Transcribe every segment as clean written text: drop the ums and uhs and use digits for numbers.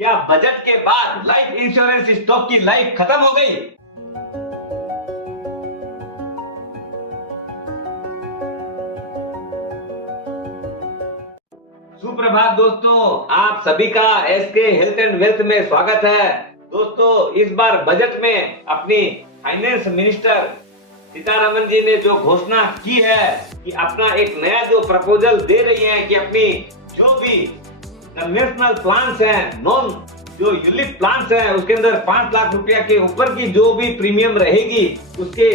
क्या बजट के बाद लाइफ इंश्योरेंस स्टॉक की लाइफ खत्म हो गई? सुप्रभात दोस्तों, आप सभी का एसके हेल्थ एंड वेल्थ में स्वागत है। दोस्तों, इस बार बजट में अपनी फाइनेंस मिनिस्टर सीतारमन जी ने जो घोषणा की है कि अपना एक नया जो प्रपोजल दे रही है कि अपनी जो भी कन्वेंशनल प्लान्स हैं, नॉन जो यूलिप प्लान्स हैं, उसके अंदर 5 लाख रुपया के ऊपर की जो भी प्रीमियम रहेगी उसके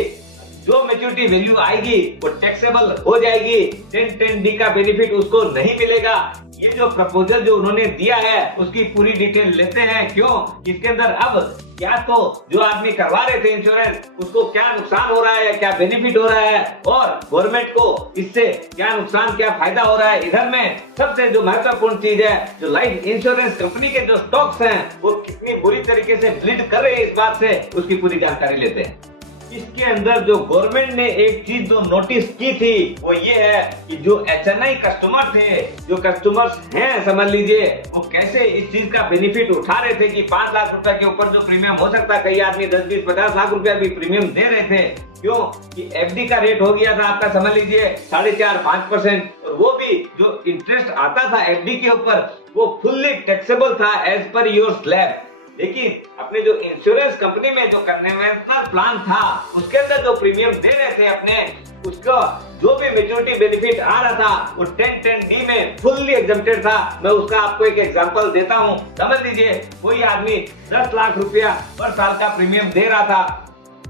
जो मैच्योरिटी वैल्यू आएगी वो टैक्सेबल हो जाएगी। 1010D का बेनिफिट उसको नहीं मिलेगा। ये जो प्रपोजल जो उन्होंने दिया है उसकी पूरी डिटेल लेते हैं। क्यों? इसके अंदर अब क्या तो जो आदमी करवा रहे थे इंश्योरेंस उसको क्या नुकसान हो रहा है, क्या बेनिफिट हो रहा है और गवर्नमेंट को इससे क्या नुकसान क्या फायदा हो रहा है। इधर में सबसे जो महत्वपूर्ण चीज है, जो लाइफ इंश्योरेंस कंपनी के जो स्टॉक्स हैं वो कितनी बुरी तरीके से ब्लीड कर रहे हैं, इस बात से उसकी पूरी जानकारी लेते हैं। इसके अंदर जो गवर्नमेंट ने एक चीज जो नोटिस की थी वो ये है कि जो HNI कस्टमर थे, जो कस्टमर्स हैं समझ लीजिए, वो कैसे इस चीज का बेनिफिट उठा रहे थे कि 5 लाख रुपए के ऊपर जो प्रीमियम हो सकता है, कई आदमी 10, 20, 50 लाख रुपया भी प्रीमियम दे रहे थे। क्यों कि FD का रेट हो गया था आपका समझ लीजिए 4.5-5%, और वो भी जो इंटरेस्ट आता था FD के ऊपर वो फुल्ली टैक्सेबल था एज पर योर स्लैब। लेकिन अपने जो इंश्योरेंस कंपनी में जो कन्वेंशनल प्लान था उसके अंदर जो प्रीमियम दे रहे थे अपने, उसका जो भी मैच्योरिटी बेनिफिट आ रहा था वो 1010D में फुल्ली एग्जम्प्टेड था। मैं उसका आपको एक एग्जांपल देता हूं। समझ लीजिए कोई आदमी 10 लाख रुपया पर साल का प्रीमियम दे रहा था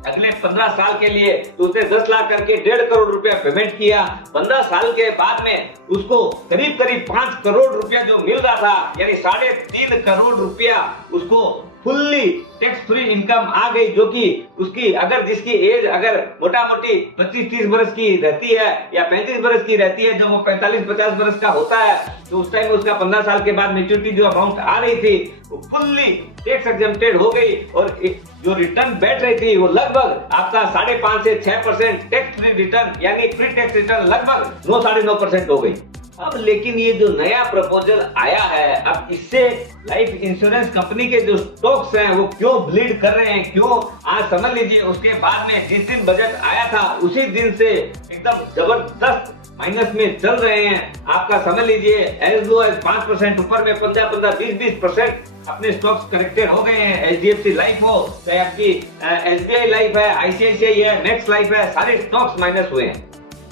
अगले 15 साल के लिए, तो उसने 10 लाख करके 1.5 करोड़ रुपया पेमेंट किया। 15 साल के बाद में उसको करीब करीब 5 करोड़ रुपया जो मिल रहा था, यानी 3.5 करोड़ रुपया उसको फुल्ली टैक्स फ्री इनकम आ गई, जो कि उसकी अगर जिसकी एज अगर मोटा मोटी 25-30 बरस की रहती है या 35 बरस की रहती है, जब वो 45-50 बरस का होता है तो उस टाइम उसका 15 साल के बाद मैच्योरिटी जो अमाउंट आ रही थी वो फुल्ली टैक्स एग्जम्प्टेड हो गई, और जो रिटर्न बैठ रही थी वो लगभग आपका 5.5 से 6% टैक्स फ्री रिटर्न, यानी फ्री टैक्स रिटर्न लगभग 9-9.5% हो गई। अब लेकिन ये जो नया प्रपोजल आया है, अब इससे लाइफ इंश्योरेंस कंपनी के जो स्टॉक्स हैं वो क्यों ब्लीड कर रहे हैं, क्यों? आज समझ लीजिए उसके बाद में जिस दिन बजट आया था उसी दिन से एकदम जबरदस्त माइनस में चल रहे हैं। आपका समझ लीजिए एज लो एज 5%, ऊपर में 15, 20% अपने स्टॉक्स करेक्टेड हो गए हैं। HDFC लाइफ हो चाहे आपकी SBI लाइफ है, ICICI है, मैक्स लाइफ है, सारे स्टॉक्स माइनस हुए हैं।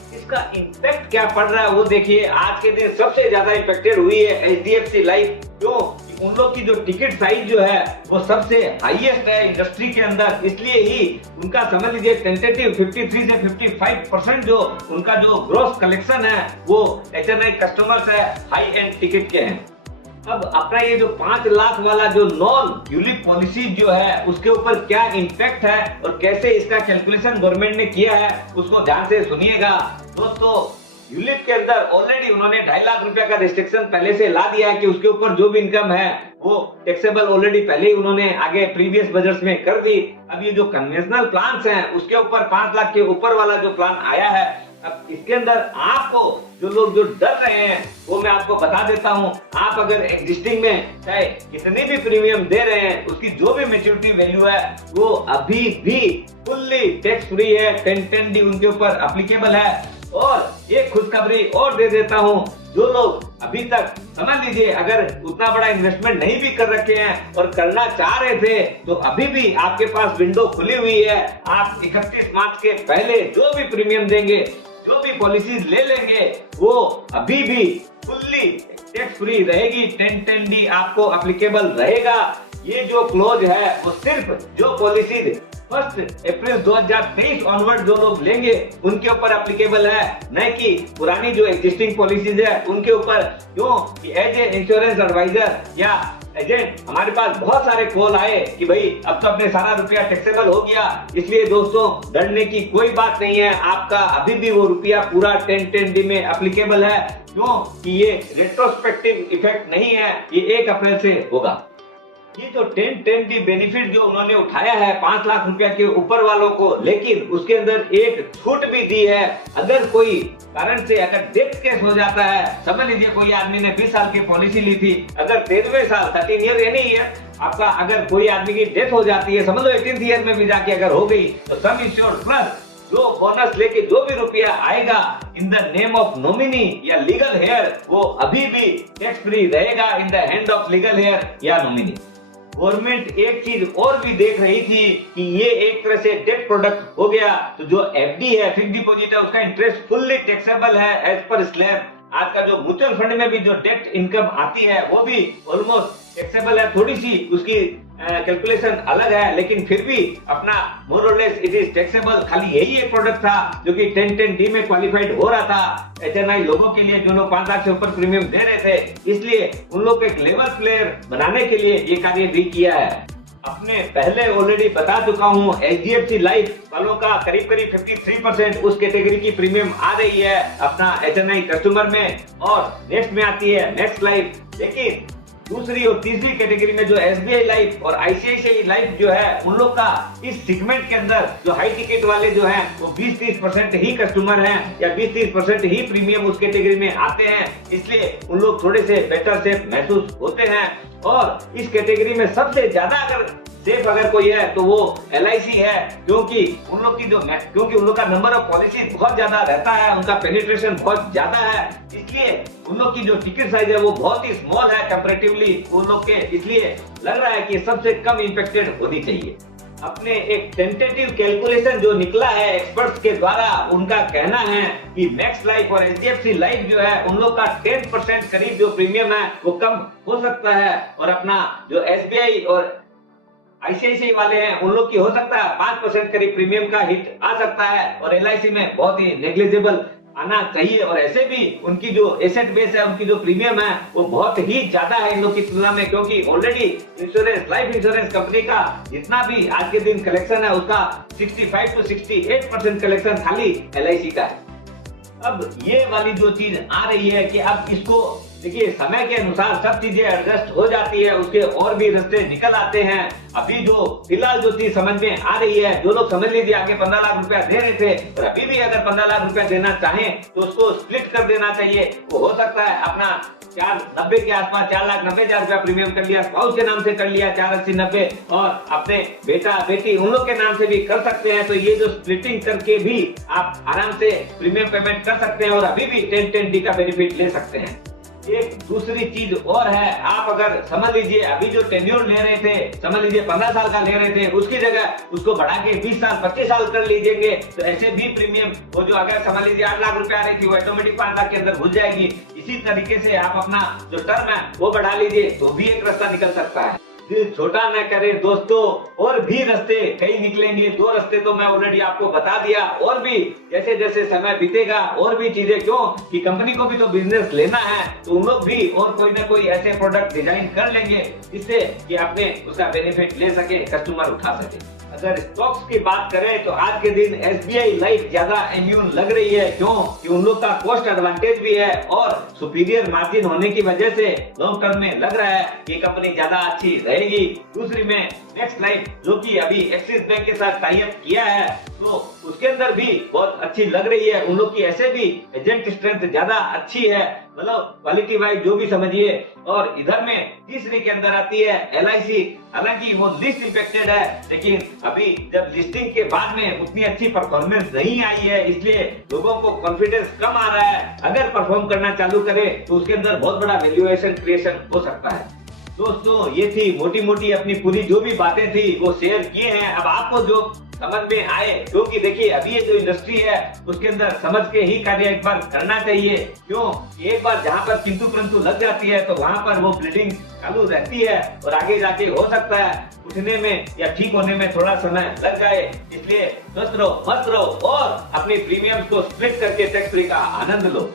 इसका इम्पैक्ट क्या पड़ रहा है वो देखिए। आज के दिन सबसे ज्यादा इम्पैक्टेड हुई है HDFC लाइफ। क्यों? उन लोग की जो टिकट साइज जो है वो सबसे हाईएस्ट है इंडस्ट्री के अंदर, इसलिए ही उनका समझ लीजिए टेंटेटिव 53 से 55% जो उनका जो ग्रॉस कलेक्शन है वो HNI कस्टमर्स है, हाई एंड टिकट के हैं। अब अपना ये जो 5 लाख वाला जो नॉन यूलिप पॉलिसी जो है उसके ऊपर क्या इम्पैक्ट है और कैसे इसका कैलकुलेशन गवर्नमेंट ने किया है उसको ध्यान से सुनिएगा। दोस्तों, यूलिप के अंदर ऑलरेडी उन्होंने 2.5 लाख रुपया का रिस्ट्रिक्शन पहले से ला दिया है कि उसके ऊपर जो भी इनकम है वो टैक्सेबल ऑलरेडी पहले ही उन्होंने आगे प्रीवियस बजट में कर दी। अब ये जो कन्वेंशनल प्लान्स हैं उसके ऊपर 5 लाख के ऊपर वाला जो प्लान आया है, अब इसके अंदर आपको जो लोग जो डर रहे हैं वो मैं आपको बता देता हूं। आप अगर एग्जिस्टिंग में चाहे कितनी भी प्रीमियम दे रहे हैं उसकी जो भी मैच्योरिटी वैल्यू है वो अभी भी फुल्ली टैक्स फ्री है, 1010D उनके ऊपर एप्लीकेबल है। और एक खुशखबरी और दे देता हूं, जो लोग अभी तक समझ लीजिए अगर उतना बड़ा इन्वेस्टमेंट नहीं भी कर रखे हैं और करना चाह रहे थे तो अभी भी आपके पास विंडो खुली हुई है। आप 31 मार्च के पहले जो भी प्रीमियम देंगे, जो भी पॉलिसीज ले लेंगे, वो अभी भी फुल्ली टैक्स फ्री रहेगी, 1010D आपको एप्लीकेबल रहेगा। ये जो क्लोज है वो सिर्फ जो पॉलिसीज 1 अप्रैल 2023 ऑनवर्ड जो लोग लेंगे उनके ऊपर एप्लीकेबल है, न कि पुरानी जो एग्जिस्टिंग पॉलिसीज है उनके ऊपर। क्यों कि एज ए इंश्योरेंस एडवाइजर या एजेंट हमारे पास बहुत सारे कॉल आए कि भाई अब तो अपने सारा रुपया टैक्सेबल हो गया। इसलिए दोस्तों डरने की कोई बात नहीं है, आपका अभी भी वो रुपया पूरा 1010D में एप्लीकेबल है। क्यों कि ये रेट्रोस्पेक्टिव इफेक्ट नहीं है, ये 1 अप्रैल से होगा। ये जो 10-10D बेनिफिट जो उन्होंने उठाया है 5 लाख रुपया के ऊपर वालों को, लेकिन उसके अंदर एक छूट भी दी है। अगर कोई कारण से अगर डेथ केस हो जाता है, समझ लीजिए कोई आदमी ने 20 साल की पॉलिसी ली थी, अगर 13वें साल 13 ईयर यानी ईयर आपका अगर कोई आदमी की डेथ हो जाती है, समझ लो 18th ईयर में भी जाके अगर हो गई, तो सम इंश्योर्ड प्लस जो बोनस लेके जो भी रुपया आएगा in the name of nominee या लीगल हेयर, वो अभी भी टैक्स फ्री रहेगा in the hand of legal heir या नॉमिनी। गवर्नमेंट एक चीज और भी देख रही थी कि ये एक तरह से डेट प्रोडक्ट हो गया, तो जो एफडी है फिक्स डिपॉजिट है उसका इंटरेस्ट फुल्ली टैक्सेबल है एज पर स्लैब। आज का जो म्यूचुअल फंड में भी जो डेट इनकम आती है वो भी ऑलमोस्ट टैक्सेबल है, थोड़ी सी उसकी कैलकुलेशन अलग है, लेकिन फिर भी अपना मोर और लेस इट इज टैक्सेबल। खाली यही एक प्रोडक्ट था जो कि 10-10D में क्वालिफाइड हो रहा था HNI लोगों के लिए, जो लोग 5 लाख से ऊपर प्रीमियम दे रहे थे, इसलिए उन लोग को एक लेवल प्लेयर बनाने के लिए ये कार्य भी किया है। अपने पहले ऑलरेडी बता चुका हूँ, HDFC लाइफ वालों का करीब 53% उस कैटेगरी की प्रीमियम आ रही है अपना HNI कस्टमर में, और नेक्स्ट में आती है नेक्स्ट लाइफ। लेकिन दूसरी और तीसरी कैटेगरी में जो SBI लाइफ और ICICI लाइफ जो है, उन लोग का इस सेगमेंट के अंदर जो हाई टिकट वाले जो हैं वो 20-30% ही कस्टमर हैं या 20-30% ही प्रीमियम उस कैटेगरी में आते हैं, इसलिए उन लोग थोड़े से बेटर सेफ महसूस होते हैं। और इस कैटेगरी में सबसे ज्यादा अगर सेफ अगर कोई है तो वो LIC है, क्योंकि उन लोग का नंबर ऑफ पॉलिसी बहुत ज्यादा रहता है, उनका पेनिट्रेशन बहुत ज्यादा है, इसलिए उन लोग की जो टिकट साइज है वो बहुत ही स्मॉल है कंपैरेटिवली उन लोग के, इसलिए लग रहा है कि सबसे कम इम्पैक्टेड होनी चाहिए। अपने एक टेंटेटिव कैलकुलेशन जो निकला है एक्सपर्ट्स के द्वारा, उनका कहना है कि मैक्स लाइफ और HDFC लाइफ जो है उन लोग का 10% करीब जो प्रीमियम है वो कम हो सकता है, और अपना जो SBI और ICICI वाले हैं उन लोग की हो सकता है 5% करीब प्रीमियम का हिट आ सकता है, और LIC में बहुत ही नेग्लिजिबल आना चाहिए। और ऐसे भी उनकी जो एसेट बेस है, उनकी जो प्रीमियम है वो बहुत ही ज्यादा है इन लोग की तुलना में, क्योंकि already insurance life insurance company का जितना भी आज के दिन कलेक्शन है उसका 65 to 68% कलेक्शन खाली LIC का है। अब ये वाली जो चीज आ रही है कि अब इसको देखिए समय के अनुसार सब चीजें एडजस्ट हो जाती है, उसके और भी रास्ते निकल आते हैं। अभी जो फिलहाल जो चीज समझ में आ रही है, जो लोग समझ लीजिए आगे 15 लाख रुपया दे रहे थे और अभी भी अगर 15 लाख रुपया देना चाहें तो उसको स्प्लिट कर देना चाहिए। वो हो सकता है अपना 490 के आसपास 4,90,000 रुपया प्रीमियम कर लिया, स्पाउस के नाम से कर लिया 480-90, और अपने बेटा बेटी उन लोग के नाम से भी कर सकते हैं। तो ये जो स्प्लिटिंग करके भी आप आराम से प्रीमियम पेमेंट कर सकते हैं और अभी भी 10-10D का बेनिफिट ले सकते हैं। एक दूसरी चीज और है, आप अगर समझ लीजिए अभी जो टेन्योर ले रहे थे, समझ लीजिए 15 साल का ले रहे थे, उसकी जगह उसको बढ़ा के 20 साल 25 साल कर लीजिएंगे, तो ऐसे भी प्रीमियम वो जो अगर समझ लीजिए 8 लाख रुपए आ रही थी वो ऑटोमेटिक 5 लाख के अंदर घुस जाएगी। इसी तरीके से आप अपना जो टर्म है वो बढ़ा लीजिए तो भी एक रास्ता निकल सकता है। दिल छोटा न करें दोस्तों, और भी रास्ते कई निकलेंगे। 2 रास्ते तो मैं ऑलरेडी आपको बता दिया, और भी जैसे जैसे समय बीतेगा और भी चीजें, क्यों कि कंपनी को भी तो बिजनेस लेना है, तो उन लोग भी और कोई ना कोई ऐसे प्रोडक्ट डिजाइन कर लेंगे जिससे कि आपने उसका बेनिफिट ले सके, कस्टमर उठा सके। अगर स्टॉक्स की बात करें तो आज के दिन SBI लाइफ ज्यादा इम्यून लग रही है, क्यों कि उन लोग का कॉस्ट एडवांटेज भी है और सुपीरियर मार्जिन होने की वजह से लॉन्ग टर्म में लग रहा है कि कंपनी ज्यादा अच्छी रहेगी। दूसरी में नेक्स्ट लाइफ जो कि अभी एक्सिस बैंक के साथ टाई अप किया है, तो उसके अंदर भी बहुत अच्छी लग रही है। उन लोग की ऐसे भी एजेंट स्ट्रेंथ ज्यादा अच्छी है, मतलब क्वालिटी वाइज जो भी समझिए। और इधर में तीसरी के अंदर आती है LIC, हालांकि वो लिस्ट इम्पैक्टेड है, लेकिन अभी जब लिस्टिंग के बाद में उतनी अच्छी परफॉर्मेंस नहीं आई है, इसलिए लोगों को कॉन्फिडेंस कम आ रहा है। अगर परफॉर्म करना चालू करे तो उसके अंदर बहुत बड़ा वैल्यूएशन क्रिएशन हो सकता है। दोस्तों ये थी मोटी मोटी अपनी पूरी जो भी बातें थी वो शेयर किए हैं। अब आपको जो समझ में आए, क्योंकि देखिए अभी ये जो इंडस्ट्री है उसके अंदर समझ के ही कार्य एक बार करना चाहिए, क्यों एक बार जहाँ पर किंतु परंतु लग जाती है तो वहाँ पर वो ब्लीडिंग चालू रहती है और आगे जाके हो सकता है उठने में या ठीक होने में थोड़ा समय लग जाए। इसलिए स्वस्थ रहो, मस्त रहो और अपनी प्रीमियम को स्प्लिट करके टैक्स फ्री का आनंद लो।